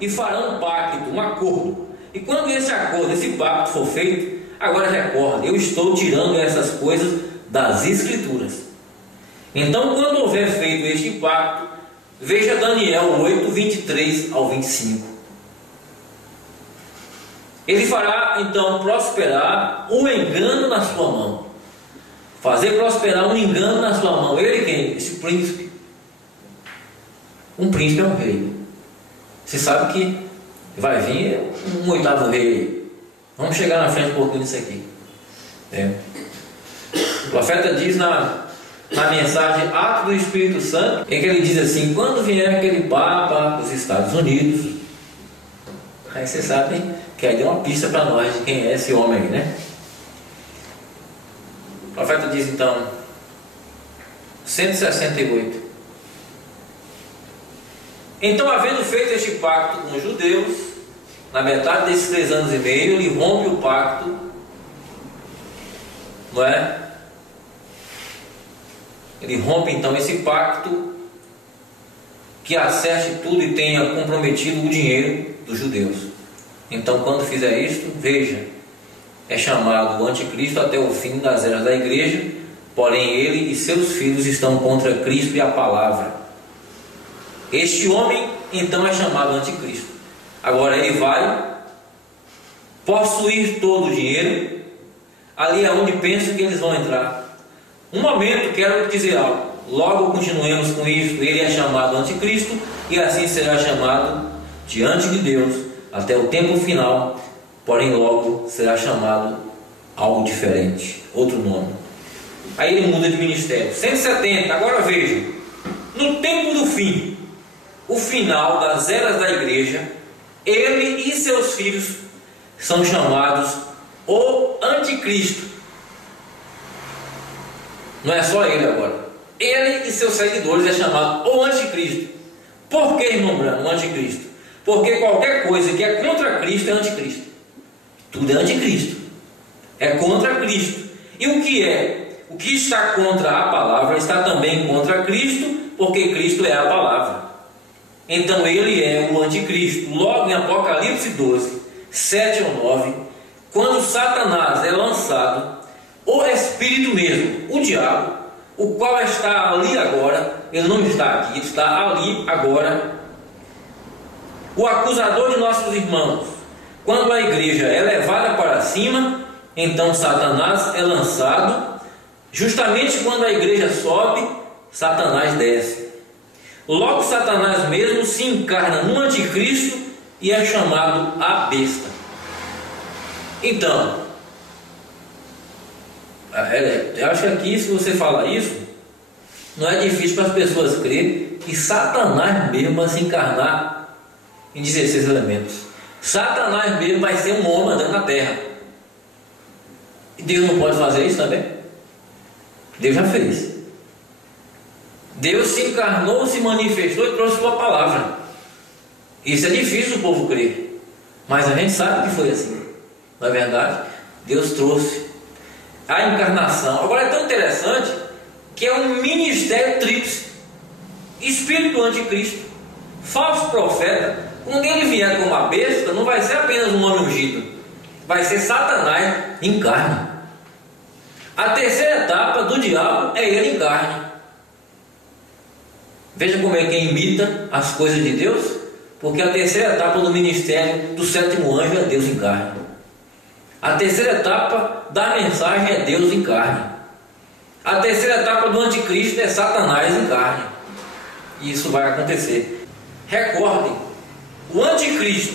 e farão um pacto, um acordo. E quando esse acordo, esse pacto for feito, agora recorde, eu estou tirando essas coisas das Escrituras. Então, quando houver feito este pacto, veja Daniel 8, 23 ao 25. Ele fará então prosperar o engano na sua mão. Fazer prosperar um engano na sua mão. Ele quem? Esse príncipe. Um príncipe é um rei. Você sabe que vai vir um oitavo rei. Vamos chegar na frente um pouquinho nisso aqui. O profeta diz na mensagem Atos do Espírito Santo, é que ele diz assim: quando vier aquele Papa dos Estados Unidos, aí vocês sabem que aí deu uma pista para nós de quem é esse homem aí, né? O profeta diz então, 168: então, havendo feito este pacto com os judeus, na metade desses 3 anos e meio, ele rompe o pacto, não é? Ele rompe então esse pacto que acerte tudo e tenha comprometido o dinheiro dos judeus. Então, quando fizer isto, veja, é chamado o anticristo até o fim das eras da igreja, porém ele e seus filhos estão contra Cristo e a palavra. Este homem então é chamado anticristo. Agora ele vai possuir todo o dinheiro, ali é onde pensam que eles vão entrar. Um momento, quero dizer algo, logo continuemos com isso. Ele é chamado anticristo e assim será chamado diante de Deus até o tempo final, porém logo será chamado algo diferente, outro nome. Aí ele muda de ministério. 170, agora veja, no tempo do fim, o final das eras da igreja, ele e seus filhos são chamados o anticristo. Não é só ele agora. Ele e seus seguidores é chamado o anticristo. Por que, irmão Branco, o anticristo? Porque qualquer coisa que é contra Cristo é anticristo. Tudo é anticristo. É contra Cristo. E o que é? O que está contra a palavra está também contra Cristo, porque Cristo é a palavra. Então ele é o anticristo. Logo em Apocalipse 12, 7 ao 9, quando Satanás é lançado, o Espírito mesmo, o diabo, o qual está ali agora, ele não está aqui, ele está ali agora, o acusador de nossos irmãos. Quando a igreja é levada para cima, então Satanás é lançado. Justamente quando a igreja sobe, Satanás desce. Logo Satanás mesmo se encarna no anticristo e é chamado a besta. Então, eu acho que aqui, se você falar isso, não é difícil para as pessoas crerem que Satanás mesmo vai se encarnar em 16 elementos. Satanás mesmo vai ser um homem andando na terra. E Deus não pode fazer isso também? Deus já fez. Deus se encarnou, se manifestou e trouxe sua palavra. Isso é difícil o povo crer, mas a gente sabe que foi assim. Não é verdade? Deus trouxe a encarnação. Agora é tão interessante que é um ministério tríplice: espírito do anticristo, falso profeta. Quando ele vier como uma besta, não vai ser apenas um homem ungido, vai ser Satanás em carne. A terceira etapa do diabo é ele em carne. Veja como é que imita as coisas de Deus, porque a terceira etapa do ministério do sétimo anjo é Deus em carne. A terceira etapa da mensagem é Deus em carne. A terceira etapa do anticristo é Satanás em carne. E isso vai acontecer. Recordem, o anticristo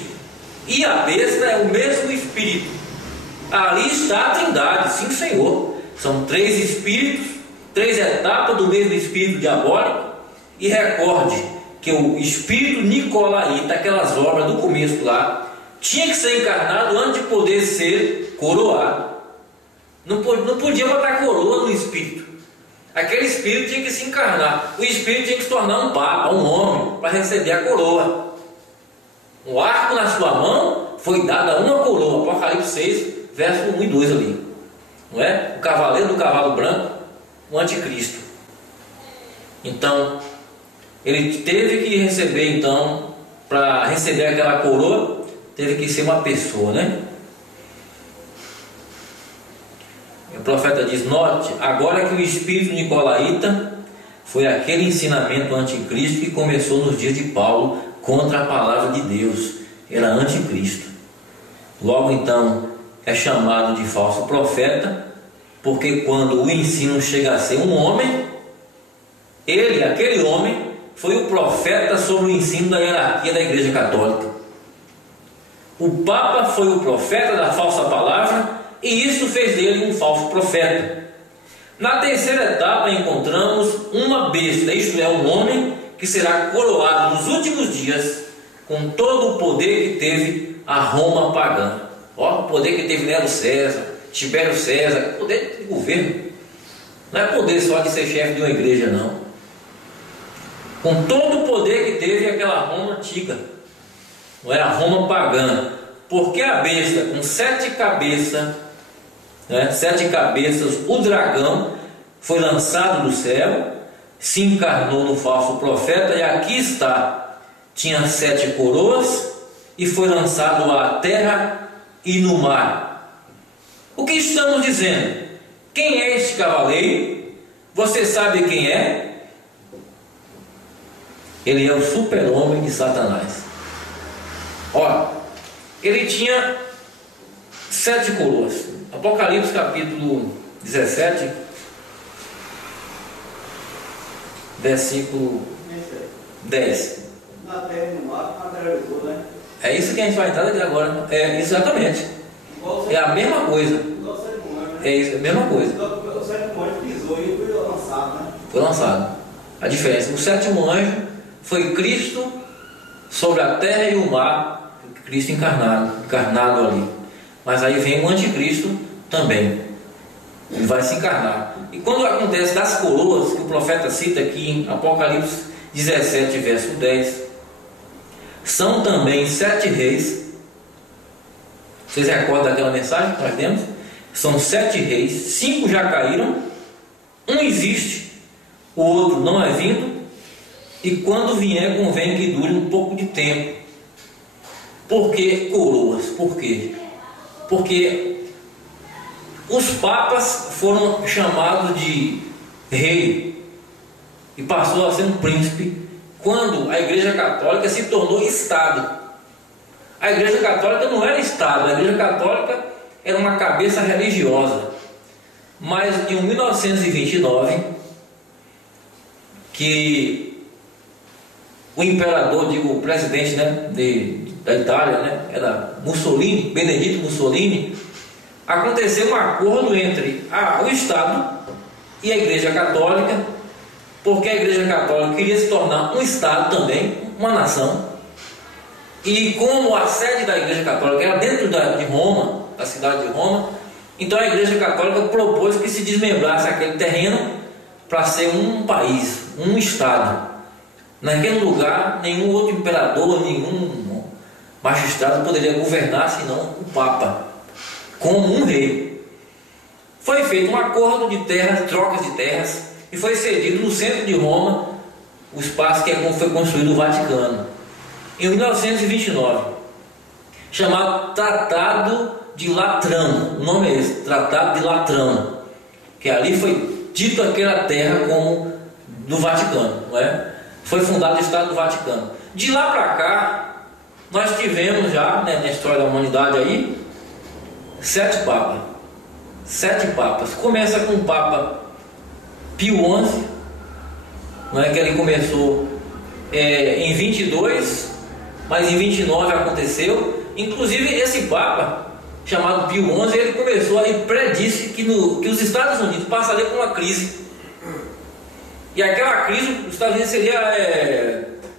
e a besta é o mesmo espírito. Ali está a trindade, sim Senhor. São 3 espíritos, 3 etapas do mesmo espírito diabólico. E recorde que o espírito nicolaíta, aquelas obras do começo lá, tinha que ser encarnado antes de poder ser coroado. Não podia botar coroa no espírito. Aquele espírito tinha que se encarnar. O espírito tinha que se tornar um papa, um homem, para receber a coroa. Um arco na sua mão foi dada uma coroa. Apocalipse 6, verso 1 e 2 ali. Não é? O cavaleiro do cavalo branco, o anticristo. Então, ele teve que receber então para receber aquela coroa, teve que ser uma pessoa, né? O profeta diz: note, agora que o espírito nicolaíta foi aquele ensinamento anticristo que começou nos dias de Paulo contra a palavra de Deus, era anticristo. Logo então é chamado de falso profeta, porque quando o ensino chega a ser um homem, ele, aquele homem, foi o profeta sobre o ensino da hierarquia da Igreja Católica. O Papa foi o profeta da falsa palavra, e isso fez dele um falso profeta. Na terceira etapa encontramos uma besta, isto é, um homem que será coroado nos últimos dias com todo o poder que teve a Roma pagã. Ó, o poder que teve Nero César, Tibério César, poder de governo. Não é poder só de ser chefe de uma igreja, não. Com todo o poder que teve aquela Roma antiga, não era a Roma pagã, porque a besta com 7 cabeças, né, 7 cabeças, o dragão, foi lançado do céu, se encarnou no falso profeta, e aqui está, tinha 7 coroas, e foi lançado à terra e no mar. O que estamos dizendo? Quem é este cavaleiro? Você sabe quem é? Ele é o super-homem de Satanás. Ora, ele tinha 7 coroas. Apocalipse capítulo 17, versículo 10. Na terra e no mar, materializou, né? É isso que a gente vai entrar aqui agora. É exatamente. É a mesma coisa. É isso, a mesma coisa. O sétimo anjo pisou e foi lançado, né? Foi lançado. A diferença: o sétimo anjo foi Cristo sobre a terra e o mar, Cristo encarnado ali. Mas aí vem o anticristo também. Ele vai se encarnar. E quando acontece das coroas, que o profeta cita aqui em Apocalipse 17, verso 10, são também 7 reis. Vocês recordam daquela mensagem que nós demos? São 7 reis, 5 já caíram, um existe, o outro não é vindo, e quando vier convém que dure um pouco de tempo. Por que coroas? Por quê? Porque os papas foram chamados de rei e passou a ser um príncipe quando a Igreja Católica se tornou Estado. A Igreja Católica não era Estado, a Igreja Católica era uma cabeça religiosa. Mas em 1929, que o imperador, o presidente, né, da Itália, né, era Mussolini, Benedito Mussolini, aconteceu um acordo entre o Estado e a Igreja Católica, porque a Igreja Católica queria se tornar um Estado também, uma nação, e como a sede da Igreja Católica era dentro de Roma, da cidade de Roma, então a Igreja Católica propôs que se desmembrasse aquele terreno para ser um país, um Estado. Naquele lugar, nenhum outro imperador, nenhum magistrado poderia governar senão o Papa, como um rei. Foi feito um acordo de terras, trocas de terras, e foi cedido no centro de Roma o espaço que foi construído o Vaticano, em 1929, chamado Tratado de Latrão. O nome é esse, Tratado de Latrão, que ali foi dito aquela terra como do Vaticano, não é? Foi fundado o Estado do Vaticano. De lá para cá, nós tivemos já, né, na história da humanidade aí, 7 papas. 7 papas. Começa com o Papa Pio XI, não é, que ele começou em 22, mas em 29 aconteceu. Inclusive esse Papa, chamado Pio XI, ele começou aí, predisse que os Estados Unidos passariam por uma crise. E aquela crise, os Estados Unidos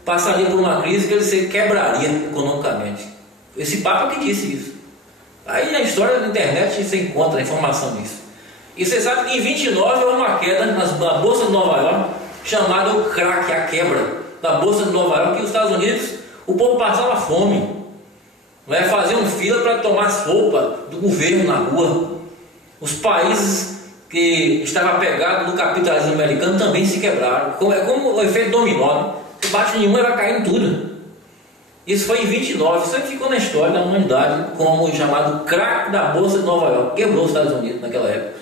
passaria por uma crise que ele se quebraria economicamente. Esse Papa que disse isso. Aí na história da internet você encontra a informação disso. E você sabe que em 29 houve uma queda na Bolsa de Nova York, chamada o crack, a quebra da Bolsa de Nova York, que os Estados Unidos, o povo passava fome. Não é? Faziam fila para tomar sopa do governo na rua. Os países que estavam pegados no capitalismo americano também se quebraram. É como o efeito dominó, né? Se bate em uma, vai cair em tudo. Isso foi em 29, isso aí ficou na história da humanidade como o chamado crack da Bolsa de Nova York, quebrou os Estados Unidos naquela época.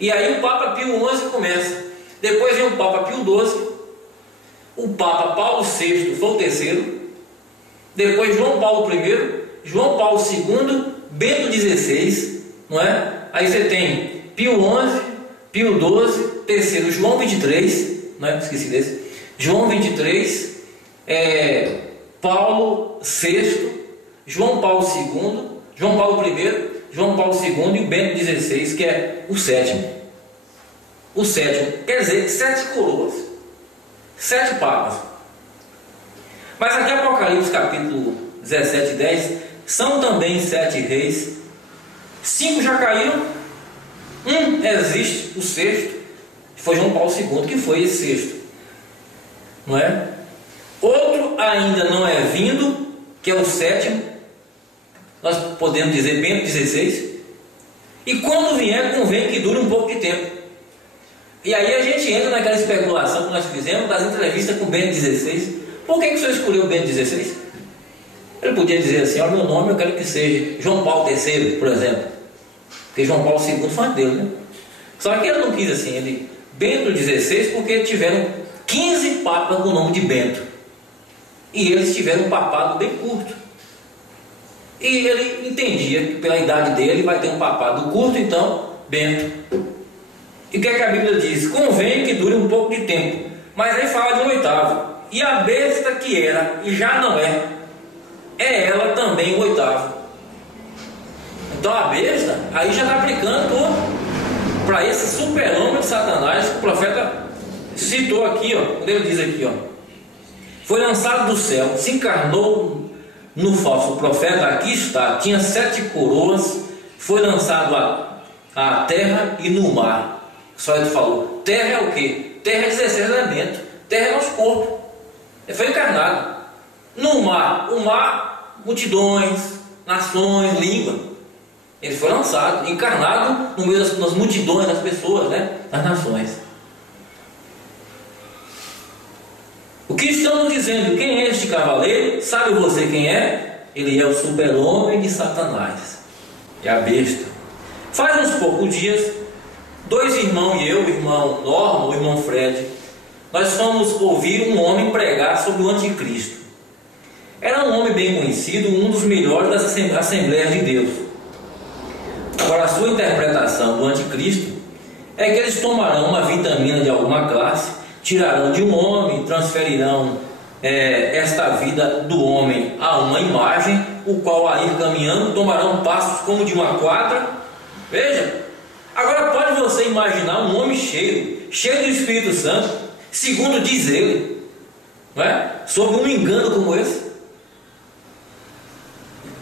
E aí o Papa Pio XI começa, depois vem o Papa Pio XII, o Papa Paulo VI foi o terceiro, depois João Paulo I, João Paulo II, Bento XVI, não é? Aí você tem Pio XI, Pio XII, terceiro João 23, não é? Esqueci desse, João 23, Paulo VI, João Paulo II, João Paulo I, João Paulo II e o Bento XVI, que é o sétimo. O sétimo, quer dizer, 7 coroas, 7 papas. Mas aqui Apocalipse capítulo 17 e 10 são também 7 reis. 5 já caíram, um existe, o sexto, foi João Paulo II, que foi esse sexto, não é? Outro ainda não é vindo, que é o sétimo, nós podemos dizer Bento XVI, e quando vier convém que dure um pouco de tempo. E aí a gente entra naquela especulação que nós fizemos das entrevistas com Bento XVI. Por que o senhor escolheu Bento XVI? Ele podia dizer assim, olha, meu nome eu quero que seja João Paulo III, por exemplo, porque João Paulo II foi antes dele, né? Só que ele não quis assim, ele Bento XVI, porque tiveram 15 papas com o nome de Bento, e eles tiveram um papado bem curto, e ele entendia que pela idade dele vai ter um papado curto, então Bento. E o que é que a Bíblia diz? Convém que dure um pouco de tempo, mas aí fala de um oitavo, e a besta que era e já não é ela também o oitavo. Então a besta aí já está aplicando para esse super-homem de Satanás que o profeta citou aqui, ó, quando ele diz aqui, ó, foi lançado do céu, se encarnou no falso profeta, aqui está, tinha 7 coroas, foi lançado à terra e no mar. Só ele falou, terra é o que? Terra é 16 elementos, terra é nosso corpo, ele foi encarnado. No mar, o mar, multidões, nações, língua. Ele foi lançado, encarnado no meio das multidões das pessoas, né? Das nações. O que estamos dizendo? Quem é este cavaleiro? Sabe você quem é? Ele é o super-homem de Satanás. É a besta. Faz uns poucos dias, 2 irmãos e eu, o irmão Norman, o irmão Fred, nós fomos ouvir um homem pregar sobre o anticristo. Era um homem bem conhecido, um dos melhores das Assembleias de Deus. Agora, a sua interpretação do anticristo é que eles tomarão uma vitamina de alguma classe, tirarão de um homem, transferirão esta vida do homem a uma imagem, o qual a ir caminhando, tomarão passos como de uma quadra. Veja, agora pode você imaginar um homem cheio do Espírito Santo, segundo diz ele, não é? Sobre um engano como esse.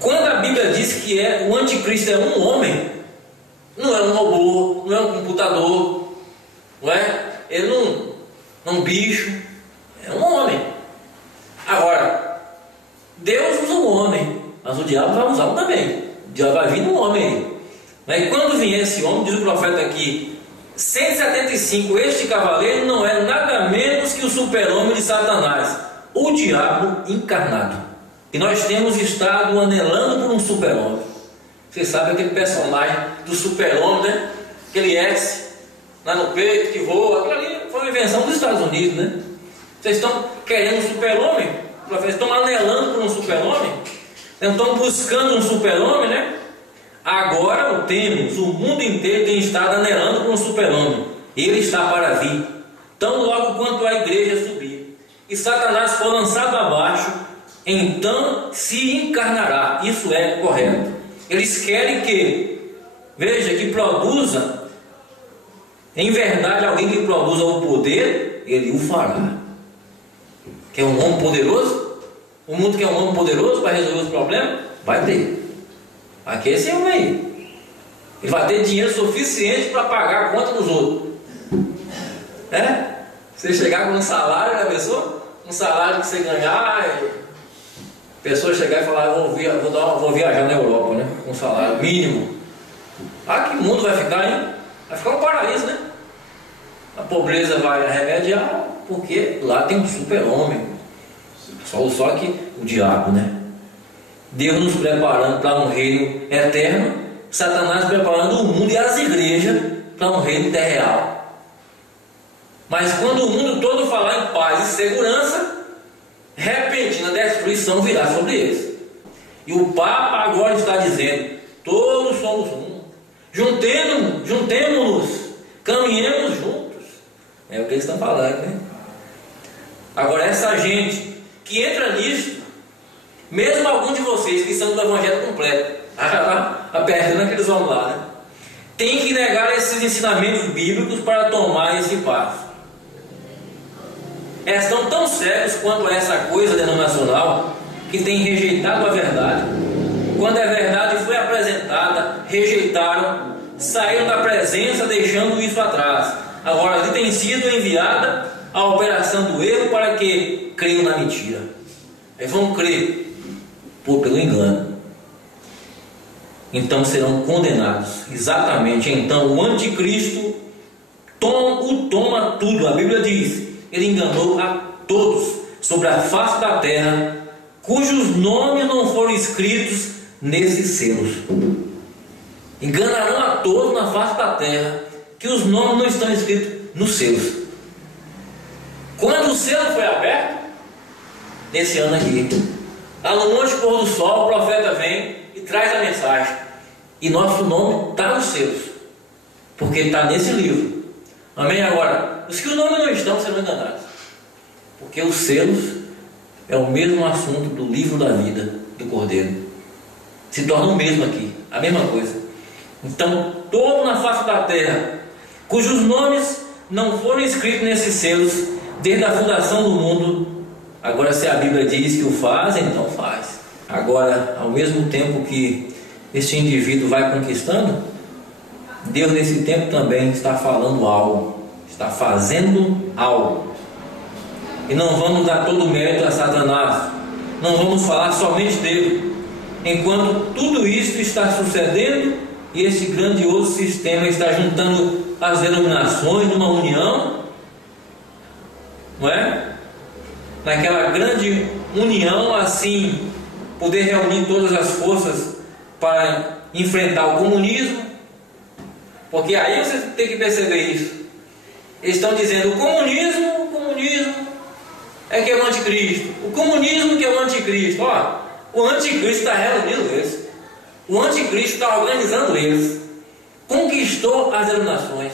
Quando a Bíblia diz que o anticristo é um homem, não é um robô, não é um computador, não é? Ele não é um bicho, é um homem. Agora, Deus usa um homem, mas o diabo vai usá-lo também. O diabo vai vir um homem aí. E quando vier esse homem, diz o profeta aqui, 175, este cavaleiro não é nada menos que o super-homem de Satanás, o diabo encarnado. E nós temos estado anelando por um super-homem. Você sabe aquele personagem do super-homem, né? Aquele S lá no peito que voa. Aquilo ali foi uma invenção dos Estados Unidos, né? Vocês estão querendo um super-homem? Vocês estão anelando por um super-homem? Estão buscando um super-homem, né? Agora o temos, o mundo inteiro tem estado anelando por um super-homem. Ele está para vir, tão logo quanto a igreja subir e Satanás for lançado abaixo, então se encarnará. Isso é correto. Eles querem que, veja, que produza em verdade alguém que produza o poder, ele o fará. Quer um homem poderoso? O mundo quer um homem poderoso para resolver os problemas? Vai ter. Aqui é esse homem aí. Ele vai ter dinheiro suficiente para pagar a conta dos outros. Você chegar com um salário, já pensou? Um salário que você ganhar, a pessoa chegar e falar, vou viajar na Europa, né? Com um salário mínimo. Que mundo vai ficar, hein? Vai ficar um paraíso, né? A pobreza vai remediar, porque lá tem um super-homem. Só que o diabo, né? Deus nos preparando para um reino eterno, Satanás preparando o mundo e as igrejas para um reino terreal. Mas quando o mundo todo falar em paz e segurança, repentina destruição virá sobre eles. E o Papa agora está dizendo: todos somos um, juntemo-nos, caminhemos juntos. É o que eles estão falando, né? Agora, essa gente que entra nisso, mesmo alguns de vocês que são do Evangelho completo, a pergunta que eles vão lá, né? Tem que negar esses ensinamentos bíblicos para tomar esse passo. Estão tão cegos quanto essa coisa denominacional que tem rejeitado a verdade. Quando a verdade foi apresentada, rejeitaram, saíram da presença deixando isso atrás. Agora tem sido enviada a operação do erro para que creiam na mentira. Eles vão crer pelo engano. Então serão condenados. Exatamente. Então o anticristo toma tudo. A Bíblia diz: ele enganou a todos sobre a face da terra, cujos nomes não foram escritos nesses selos. Enganarão a todos na face da terra, que os nomes não estão escritos nos selos. Quando o selo foi aberto, nesse ano aqui, lá no Monte Pôr do Sol, o profeta vem e traz a mensagem. E nosso nome está nos selos, porque está nesse livro. Amém? Agora, os que o nome não estão serão enganados, porque os selos é o mesmo assunto do livro da vida do Cordeiro. Se torna o mesmo aqui, a mesma coisa. Então, todo na face da terra, cujos nomes não foram escritos nesses selos desde a fundação do mundo. Agora, se a Bíblia diz que o faz, então faz. Agora, ao mesmo tempo que este indivíduo vai conquistando, Deus nesse tempo também está falando algo, está fazendo algo. E não vamos dar todo o mérito a Satanás, não vamos falar somente dele. Enquanto tudo isso está sucedendo e esse grandioso sistema está juntando as denominações numa união, não é? Naquela grande união, assim, poder reunir todas as forças para enfrentar o comunismo. Porque aí você tem que perceber isso. Eles estão dizendo: o comunismo é que é o anticristo. O comunismo que é o anticristo. Ó, o anticristo está reunindo eles. O anticristo está organizando eles. Conquistou as denominações.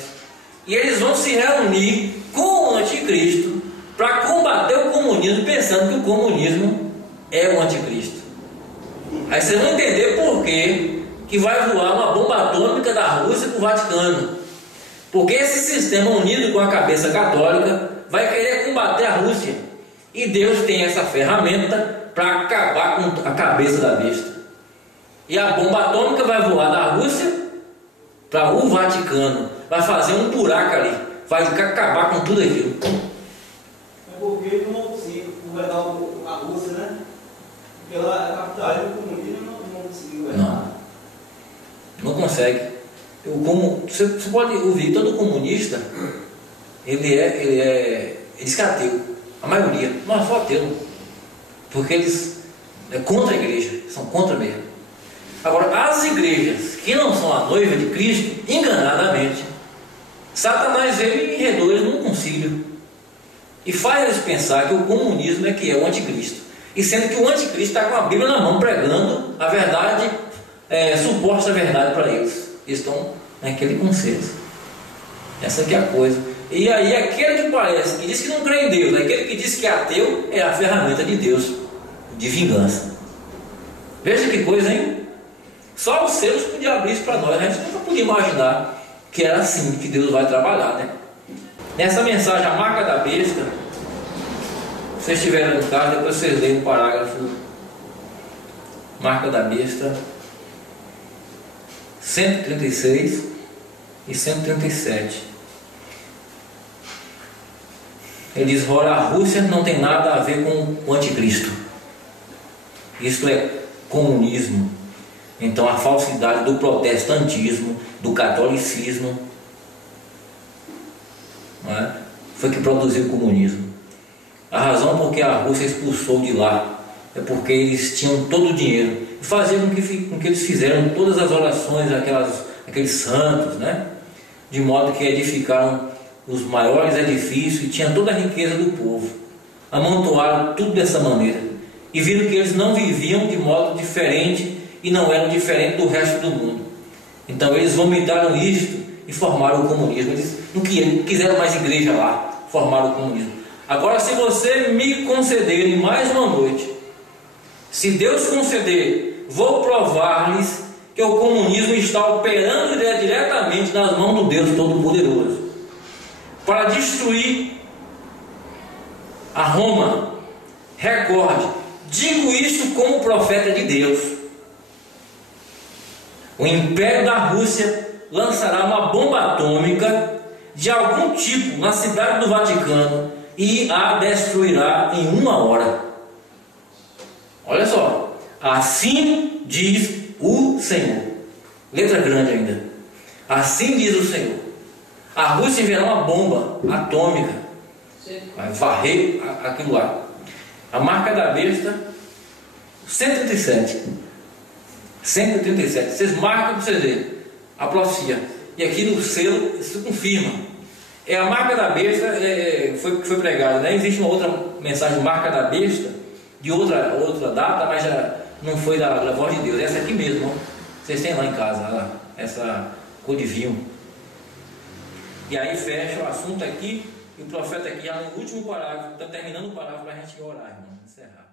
E eles vão se reunir com o anticristo para combater o comunismo, pensando que o comunismo é o anticristo. Aí vocês vão entender por que vai voar uma bomba atômica da Rússia para o Vaticano. Porque esse sistema unido com a cabeça católica vai querer combater a Rússia. E Deus tem essa ferramenta para acabar com a cabeça da besta. E a bomba atômica vai voar da Rússia para o Vaticano. Vai fazer um buraco ali. Vai acabar com tudo aquilo. É porque não vai dar a Rússia, né? Porque ela é a capital do comunismo, não conseguiu. Não consegue. Você pode ouvir, todo comunista, ele diz que é ateu. A maioria, não é só ateu. Porque eles é contra a igreja, são contra mesmo. Agora, as igrejas que não são a noiva de Cristo, enganadamente, Satanás veio e enredou eles num concílio e faz eles pensar que o comunismo é que é o anticristo, e sendo que o anticristo está com a Bíblia na mão pregando a verdade, suposta verdade para eles. Eles estão naquele consenso. Essa aqui é a coisa. E aí aquele que parece, que diz que não crê em Deus, aquele que diz que é ateu, é a ferramenta de Deus de vingança. Veja que coisa, hein? Só os seus podiam abrir isso para nós. A gente nunca podia imaginar que era assim que Deus vai trabalhar, né? Nessa mensagem, a marca da besta, se vocês estiverem no carro, depois vocês leem o parágrafo marca da besta 136 e 137. Ele diz: ora, a Rússia não tem nada a ver com o anticristo. Isto é comunismo. Então a falsidade do protestantismo, do catolicismo, não é? Foi que produziu o comunismo. A razão porque a Rússia expulsou de lá é porque eles tinham todo o dinheiro e faziam com que eles fizeram todas as orações, aqueles santos, né? De modo que edificaram os maiores edifícios e tinham toda a riqueza do povo. Amontoaram tudo dessa maneira e viram que eles não viviam de modo diferente e não eram diferentes do resto do mundo. Então eles vomitaram isto e formaram o comunismo. Eles não quiseram mais igreja lá, formaram o comunismo. Agora, se você me conceder mais uma noite, se Deus conceder, vou provar-lhes que o comunismo está operando diretamente nas mãos do Deus Todo-Poderoso para destruir a Roma. Recorde, digo isso como profeta de Deus. O Império da Rússia lançará uma bomba atômica de algum tipo na cidade do Vaticano e a destruirá em 1 hora. Olha só, assim diz o Senhor. Letra grande ainda. Assim diz o Senhor. A Rússia enviará uma bomba atômica, vai varrer aquilo lá. A marca da besta, 137. 137. Vocês marcam para vocês verem a profecia. E aqui no selo isso confirma. É a marca da besta, foi pregada, né? Existe uma outra mensagem, marca da besta, de outra data, mas já não foi da voz de Deus. Essa aqui mesmo, ó. Vocês têm lá em casa, lá, essa cor de vinho. E aí fecha o assunto aqui, e o profeta aqui já no último parágrafo, está terminando o parágrafo para a gente orar, irmão, encerrar.